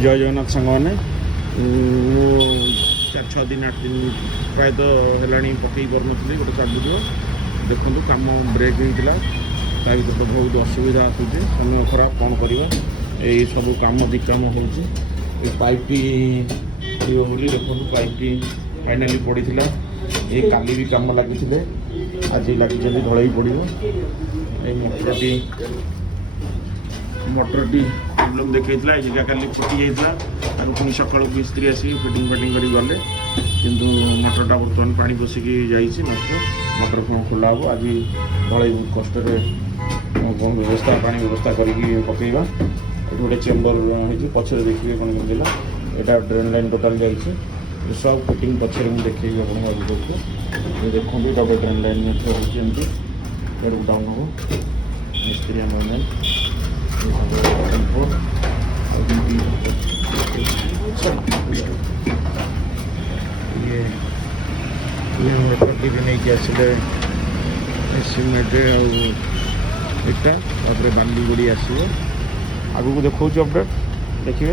जय जगन्नाथ सांग मैंने चार 6 दिन 8 दिन प्रायतः है पकई पार नी गोटे चलुव देखो कम ब्रेक होता ता भर तो बहुत असुविधा आसूँ समय खराब कौन करवा यही सब कम दिकाम हो पाइपटी देखो पाइपटी फाइनाली पड़ी ये काली भी कम लगी आज लगी ढल पड़ो ये मोटरटी प्रॉब्लम देखा ये जगह काली फुटी जाता पुणी सका मिस्त्री आसिक फिटिंग फाटिंग कर गले किंतु मोटरटा बर्तमान पानी पशिकी जाइए नष्ट मोटर कौन खोला हम आज ढल बहुत कष्ट व्यवस्था पानी व्यवस्था करके पकेवा गोटे चेम्बर हो पचर देखिए कौन केमती यहाँ ड्रेन लाइन टोटाल जाइए सब फिटिंग पचर मुझे देखिए आपको देखो डबल ड्रेन लाइन डाउन हम मिस्त्री ये मोटर नहीं आसिले सिमेंट आटा बाली गोड़ी आसो आगू को देखा अपडेट देखिए।